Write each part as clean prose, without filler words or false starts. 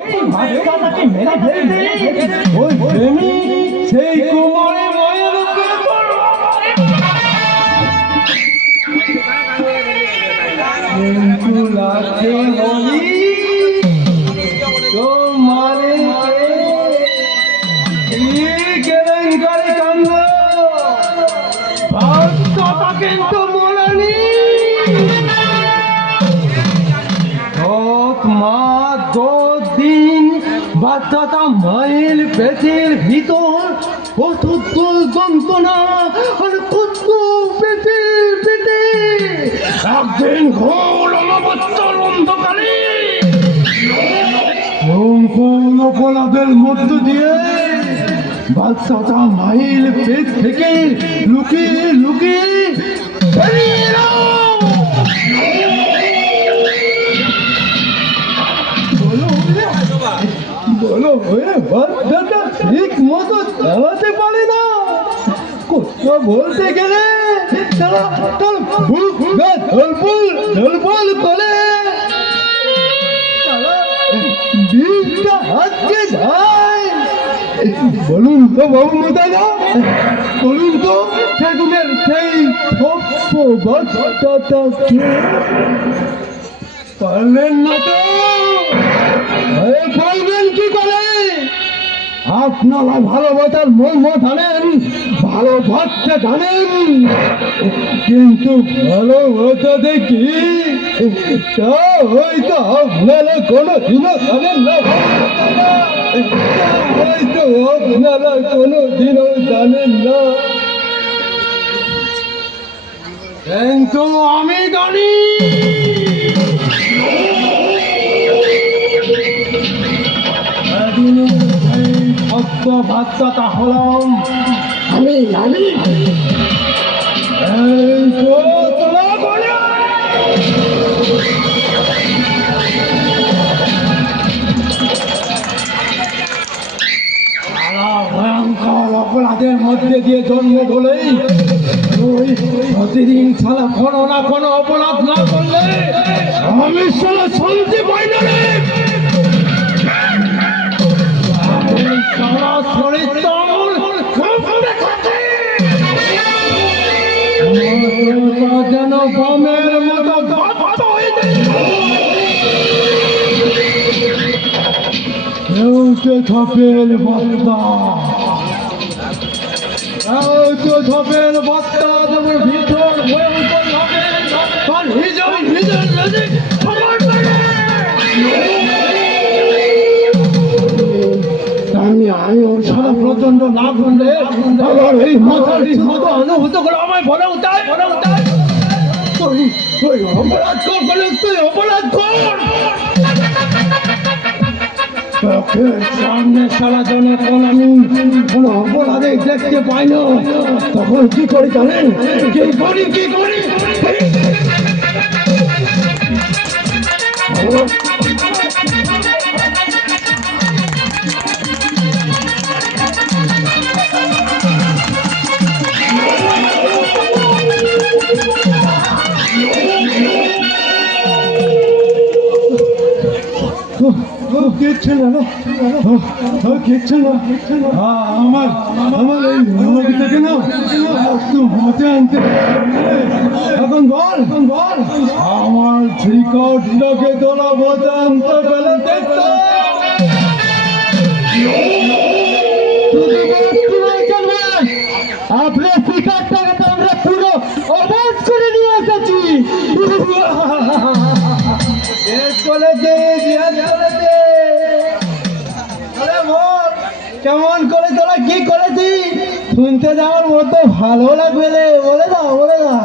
বাচ্চাটাকে মেরে ফেলতে ওই প্রেমী সেই কুমারে মায়ের লাখে বলি তোমারে কেলেঙ্কারি কান্দ বাচ্চাটা কিন্তু মরেনি। মাস 10 দিন বাচ্চাটা মায়ের পেটের ভিতর কত যন্ত্রণা আর কত পেটে পেটে একদিন ঘোর অমাবস্যার অন্ধকারে কোন অপরাধের মধ্য দিয়ে বাচ্চাটা মায়ের পেট থেকে লুকিয়ে লুকিয়ে বেরিয়ে এলো। বলো হয়ে বাচ্চাটা ঠিক মতো চালাতে পারে না, কথা বলতে গেলে তার বুক ধলপল করে দিনটা হাতকে যায়। বলুন তো বাবু দাদা, বলুন তো সেগুনের সেই ছোট্ট বাচ্চাটাকে পারলেন না তো বলবেন কি করে? আপনারা ভালোবাসার মর্ম জানেন, ভালোবাসতে জানেন, কিন্তু ভালোবাসা দেখি তা হয়তো আপনারা কোনোদিনও জানেন না, হয়তো আপনারা কোনোদিনও জানেন না, কিন্তু আমি জানি। বাচ্চাটা হলাম আমি জানি। ভয়ঙ্কর অপরাধের মধ্যে দিয়ে জন্ম বলেই প্রতিদিন সারা কোনো না কোনো অপরাধ না করলে আমি সারা শান্তি পাই না রে। সারা শরীর যেন বমের মতো ধপের বার্তা যেমন ভিতর ভয়ঙ্কর হবে আর হিজল আমি ওর সারা প্রচন্ড না করলে আবার এই মাথার মতো অনুভূত করে আমায় বলে উঠায় তুই অপরাধ কর বলে তুই অপরাধ কর। সামনে সারা জনগণ আমি কোনো অপরাধে দেখতে পাই না, তখন কি করি জানেন? কি করি কিচ্ছু না আমার এই থেকে না হাতে আনতে এখন বল আমার ঝিকটটাকে তোলা বোঝা আনতে পেলে দেখতে আপনার শিকারটাকে তো আমরা পুরো অবাধ করে নিয়ে এসেছি। কেমন করে তোরা কি করেছি শুনতে যাওয়ার মতো ভালো লাগবে রে, বলে না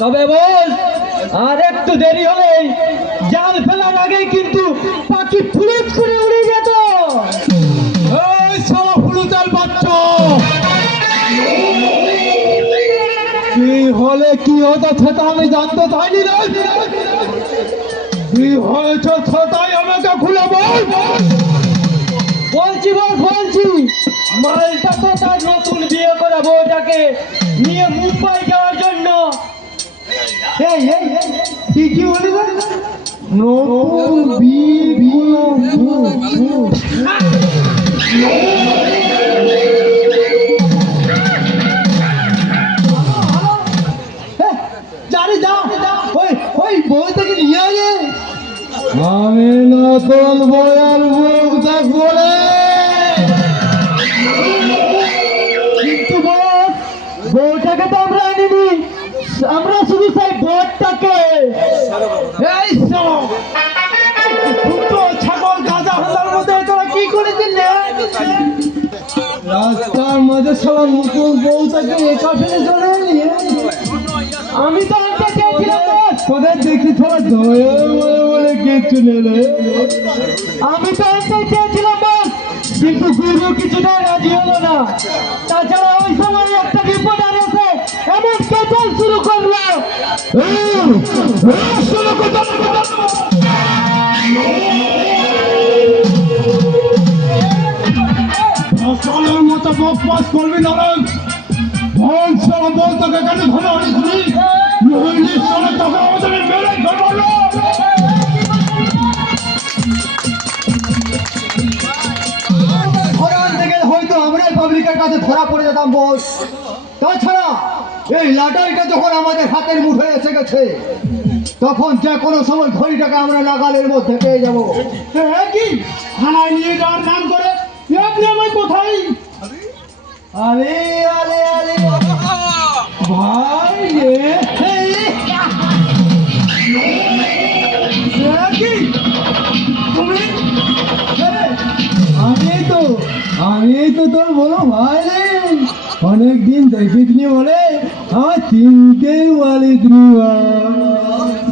তবে বল আর একটু দেরি হলে জাল ফেলার আগে কিন্তু পাখি ফুলুত করে উড়ে যেত। এই সব ফুলুতার বাচ্চা কি হলে কি হতো সেটা আমি জানতে চাইনি রে। কি হয়েছে সেটাই আমাকে খুলে বল। বলছি মালটা তো তার নতুন বিয়ে করা বউটাকে নিয়ে মুম্বাই যাওয়ার জন্য। কি বলি নতুন বিয়ে বলবো আর মুখ দেখবো রে। কিন্তু বউটাকে তো আমরা আনিনি, আমরা শুধু সেই বরটাকে। এই ছাগল গাঁজা হলার মধ্যে তোরা কি করেছিস? রাস্তার মাঝে সবার নতুন বউটাকে একা ফেলে চলে এলি। আমি তো আনতে চেয়েছিলাম, তোদের দেখি তোরা দয়া বলে কিছু নেলে। আমি তো আনতে চেয়েছিলাম বস, কিন্তু গুরু কিছুটা রাজি হলো না। তাছাড়া ওই সময় একটা বিপদ আর এসে এমন কেচল শুরু করলো। ফসলের মতো বকবাস করবি না রে। বলতে কেন ধরে অনেকগুলি তোকে আমাদের মেরে ধরলো। হয়তো আমরাই পাবলিকের কাছে ধরা পড়ে যেতাম বস। তাছাড়া এই লাটাইটা যখন আমাদের হাতের মুঠোয় এসে গেছে, তখন যে কোনো সময় ঘড়িটাকে আমরা নাগালের মধ্যে পেয়ে যাবো। কি থানায় নিয়ে যাওয়ার নাম করে আপনি আমার কোথায়? আরে আরে আরে ভাই তুমি, আমি তো তোর বলো ভাই রে। অনেকদিন দেখিনি বলে আমার চিনতে বলি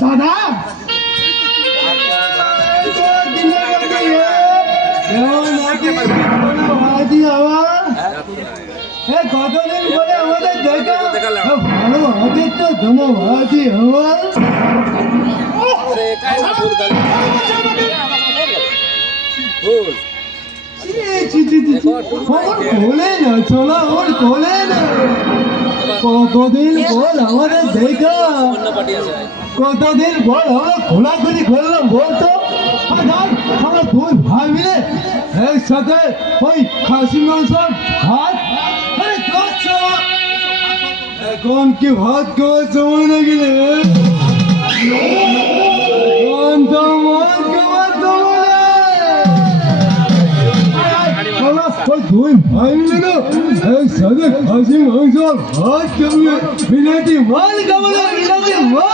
দাদা। কতদিন পরে আমাদের দেখা, ভালো আছে তো তোমার ভাজি আমার। কোলে না চলা ওর কোলে না। কতদিন পর আমাদের দেখা, কতদিন পর আমরা খোলাখুলি করলাম বলতো। আমরা দুই ভাই মিলে একসাথে ওই খাসি মাংস ভাত। এখন কি ভাত খাওয়ার সময় না গেলে, এখন তো মাছ খাওয়ার সময়। ওই দুই ভাই মিলে একসাথে খাসি মাংস ভাত খাবে, বিনাটি মাল খাবে, বিনাটি মাল।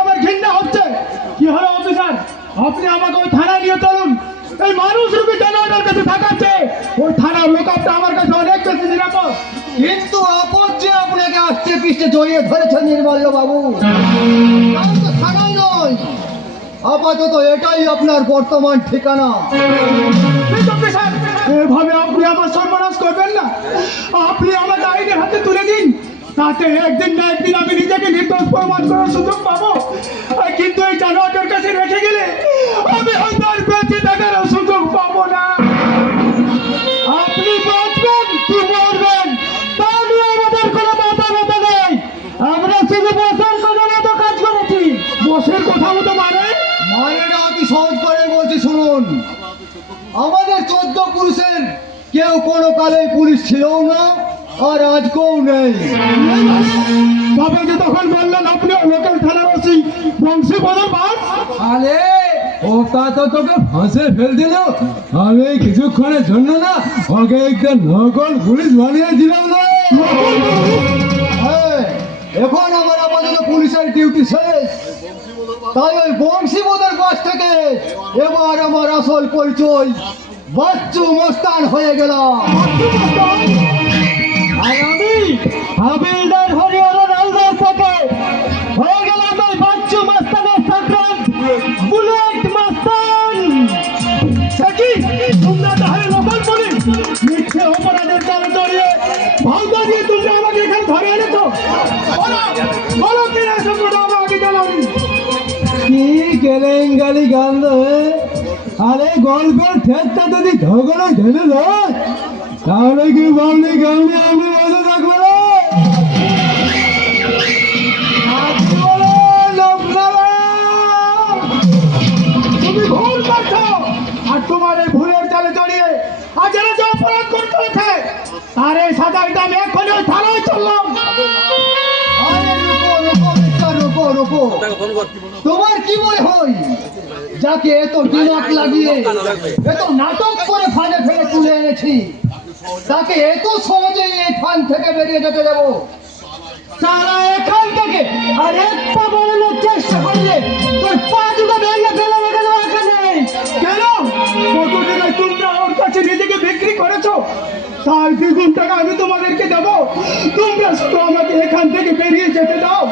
আমার ঘৃণা হচ্ছে। কি হলো অফিসার, আপনি আমাকে ওই থানা নিয়ে চলুন। এই মানুষ রূপী জানোয়ারের কাছে থাকাচ্ছে ওই থানার লোকটা আমার কাছে অনেক বেশি নিরাপদ। কিন্তু আপত্তি আপনাকে আস্তে পিষ্টে জড়িয়ে ধরেছেন নির্মল্য বাবু। থানায় নয়, আপাতত এটাই আপনার বর্তমান ঠিকানা। এভাবে আপনি আমার সর্বনাশ করবেন না। আপনি আমাকে আইনের হাতে তুলে দিন, তাতে একদিন না একদিন আমি নিজেকে নির্দোষ প্রমাণ করার সুযোগ পাবো। কিন্তু এই জানোয়ারটার কাছে রেখে গেলে আমি হয়তো আর বেঁচে থাকার সুযোগ পাবো না। আপনি বাঁচবেন কি মরবেন তা নিয়ে আমাদের কোনো মাথা ব্যথা নেই। আমরা শুধু বসের কথা মতো কাজ করেছি। বসের কথা মতো মানে না, অতি সহজ করে বলছি শুনুন। আমাদের 14 পুরুষের কেউ কোনো কালে পুলিশ ছিল না, আর আজকেও নেই। তবে যে তখন বললেন আপনি লোকাল থানার ওসি বংশীবদর বাস। আরে ওটা তো তোকে ফাঁসে ফেল দিল। আমি কিছুক্ষণের জন্য না ওকে একটা নকল পুলিশ বানিয়েছিলাম না। হ্যাঁ, এখন আমার আপাতত পুলিশের ডিউটি শেষ, তাই ওই বংশীবদর বাস থেকে এবার আমার আসল পরিচয় বাচ্চু মস্তান হয়ে গেলাম। আর আমি হাবিলদার হরিয়ানা রাউদার থেকে হয়ে গেলাম ওই বাচ্চু মস্তানের সংক্রান্ত বুলেট মস্তান। তোমরা তাহলে লোকাল পুলিশ মিথ্যে অপরাধের জালে জড়িয়ে ভাওতা দিয়ে তোমরা আমাকে এখানে ধরে এনেছো। বলো কিনা সম্পূর্ণ আমাকে জানাবি। কি কেলেঙ্গালি গান্ধ। আরে গল্পের ঠেকটা যদি ঝগড়া ঢেলে দেয় তাহলে কি বাবলি গামলি আমি বসে থাকবো না। তুমি ভুল করছো, আর তোমার এই ভুলের জালে জড়িয়ে আজ এরা যে অপরাধ করতে হয়েছে তার এই সাজাটা আমি এখনই ওই থানায় চললাম। আরে রুকো রুকো মিস্টার রুকো ওপর। তোমার কি মনে হয় যাকে এত দিমাগ লাগিয়ে এত নাটক করে ফাঁদে ফেলে তুলে এনেছি তাকে এত সহজে এই ফান থেকে বেরিয়ে যেতে দেবো? সারা এখান থেকে আর একটা বলানোর চেষ্টা করলে তোর পা দুটো ভেঙে ফেলে রেখে দেবো এখানে। কেন কত টাকায় তোমরা ওর কাছে নিজেকে বিক্রি করেছো? তার দ্বিগুণ টাকা আমি তোমাদেরকে দেবো। তোমরা শুধু আমাকে এখান থেকে বেরিয়ে যেতে দাও।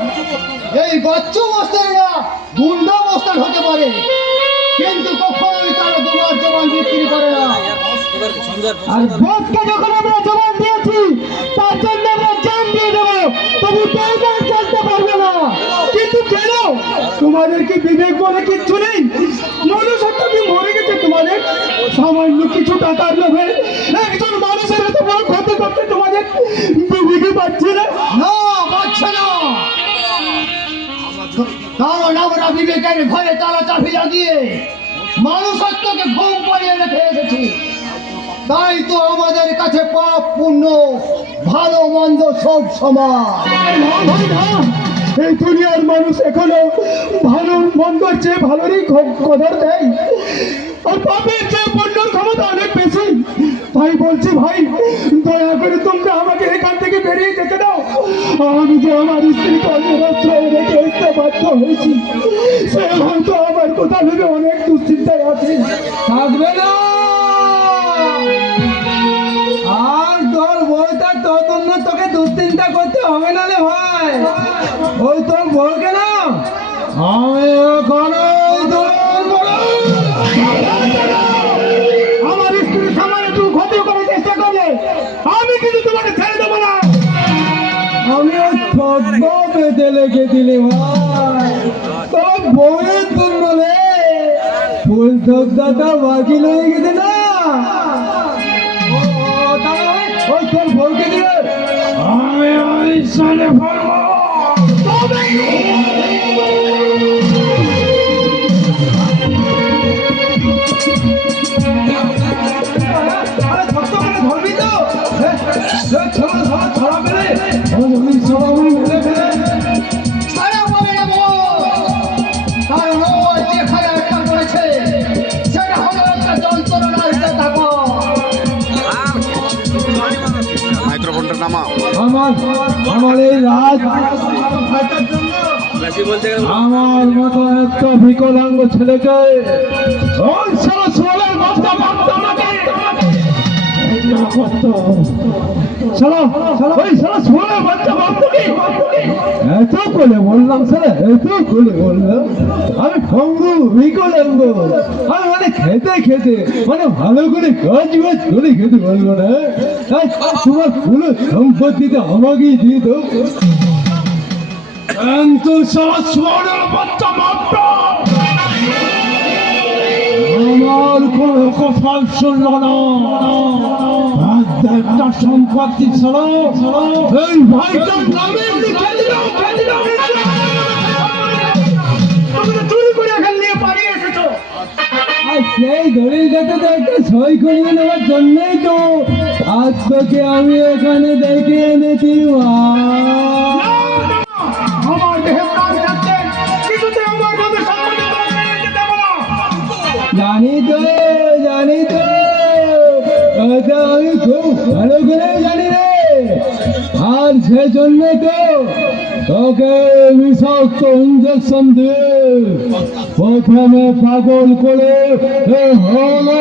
এই বাচ্চু মস্তানেরা গুন্ডা মস্তান হতে পারে, কিন্তু কখনোই তারা তোমার জবান বিক্রি করে না। আর বসকে যখন আমরা জবাব দিয়েছি তার জন্য আমরা জান দিয়ে দেবো, তবু টাইগার চলতে পারবে না। কিন্তু কেন? তোমাদের কি বিবেক বলে কিচ্ছু নেই? মনুষ্যত্ব কি মরে গেছে তোমাদের? সামান্য কিছু টাকার লোভে একজন মানুষের এত বড় ক্ষতি করতে তোমাদের বিবেকে পাচ্ছে না? না, পাচ্ছে না। কারণ আমরা বিবেকের ঘরে তালা চাবি লাগিয়ে মানুষত্বকে ঘুম পাড়িয়ে রেখে এসেছি। তাই তো আমাদের কাছে পাপ পুণ্য ভালো মন্দ সব সমান। না ভাই না, এই দুনিয়ার মানুষ এখনো ভালো মন্দর চেয়ে ভালোরই কদর দেয়, আর পাপের চেয়ে পুণ্যর ক্ষমতা অনেক বেশি। তাই বলছি ভাই, দয়া করে তোমরা আমাকে এখান থেকে বেরিয়ে যেতে দাও। আমি যে আমার স্ত্রীকে অন্যের আশ্রয়ে রেখে আসতে বাধ্য হয়েছি, সে হয়তো আমার কথা ভেবে অনেক দুশ্চিন্তায় আছে। থাকবে না। আর তোর বউটা তোর জন্য তোকে দুশ্চিন্তা করতে হবে না রে ভাই। ওই তোর বউকে না আমি এখনো আমার স্ত্রী সামান্য একটু ক্ষতি করার চেষ্টা করলে আমি কিন্তু তোমাকে ছেড়ে দেবো না। আমি ওই ছদ্ম পেতে লেগে দিলে ভাই তোর বউয়ের জন্য রে ফুল ছদ্মাটা বাকি লেগে গেছে না। ওই তোর বউকে দিয়ে আমি ওই সালে ফেলবো। আরে ছদ্ম করে ধরবি তো ছড়া ফেলে মেলে ফেলে তারা বলে না বল, কারণ ও যেখানে একটা করেছে সেটা হলো একটা যন্ত্রণা হিসেবে থাকো। মাইক্রোফোনটা নামাও। আমার এই রাজ আমার মতো একটা বিকলাঙ্গ ছেলেকে ওই সারা সোলের বস্তা মারতো আমাকে। এত করে বললাম স্যার, এত করে বললাম আমি ভঙ্গু বিকলাঙ্গ, আমি মানে খেতে খেতে মানে ভালো করে কাজ বাজ করে খেতে পারবো না। তোমার পুরো সম্পত্তিটা আমাকেই দিয়ে দাও। কিন্তু সস্বরের বাচ্চা মাত্র আমার কোনো কথা শুনল না। একটা সম্পত্তি ছিল এই ভাইটার নামে লিখে দিলাম। তোমরা চুরি করে এখান নিয়ে পালিয়ে এসেছো। আর সেই দলিলটাতে তো একটা সই করিয়ে নেওয়ার জন্যই তো আজ তোকে আমি এখানে ডেকে এনেছি। আমার দেহে প্রাণ থাকতে কিছুতে আমার মধ্যে সম্পর্ক দেবো না। জানি তো এটা আমি খুব ভালো করে জানি রে। আর সেজন্য তো তোকে বিষাক্ত ইঞ্জেকশন দিয়ে প্রথমে পাগল করে হলো